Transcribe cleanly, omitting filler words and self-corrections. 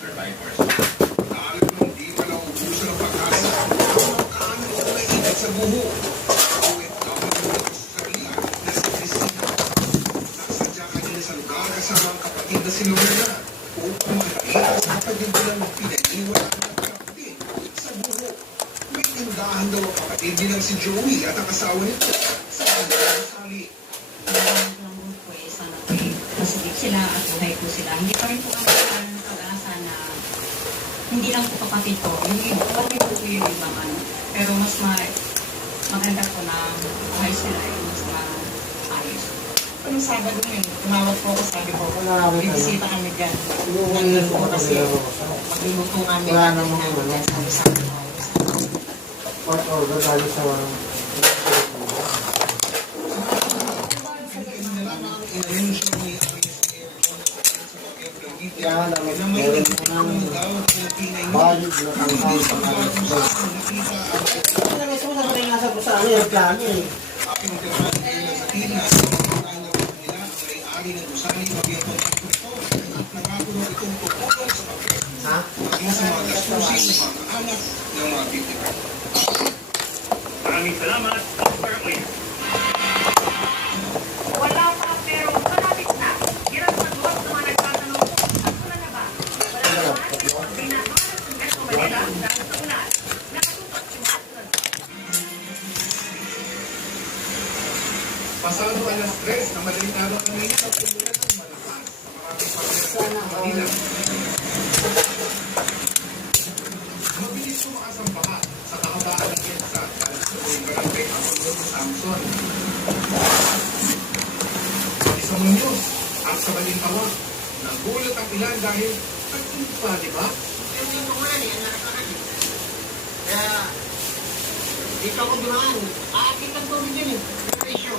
survivors. Alam mo, di pa lang ubuso ng pag-asa. Kaano ko mainit sa buho. Uwit ako ng Australia na si Christina. Nakasadya kanina sa lugar kasama ang kapatid na si Lorena upang makita sa kapatid nilang pinag-iwan ng kapatid sa buho. May tindahan daw ang kapatid nilang si Joey at ang asawa nito sa bandang sali. Ang po eh, sana po eh, masigit sila at buhay po sila. Hindi pa rin po kami ng pag-asa na hindi lang po kapatid ko, yung iba, okay po po yung ibang ano. Pero mas maganda po na buhay sila, mas maayos. Anong Sabado yun? Tumawag po ako, sabi ko, bibisita kami dyan. Nandun po kasi magluluto kami. Wala namang ano. Sabi sa akin. Order tayo sa kaya namin meron po namin bayad na tangkang sa kanila. Ano gusto mo sa nga sa ano yung plano eh. Ha? Maraming salamat, Dr. Clear. Wala pa, pero malapit na. Hirap sagot sa mga nagtatanong, ako na ba? Wala naman, binagawa ng Metro Manila dahil sa ulan. Nakatutok si Matron. Pasado alas 3 na madaling araw kanina sa pulunan ng malakas sa maraming pagkakasal ng Manila. Mabilis tumakas ang baha sa kahabaan ng Quezon dahil sa buong barangay Apollo Samson. Isang news at sa Balintawak, nagulat ang ilan dahil nagtumpa, di ba? Yung umulan eh, ang nakakahan eh. Kaya, dito ako dumaan. Aakit ang tubig yun eh. Ratio.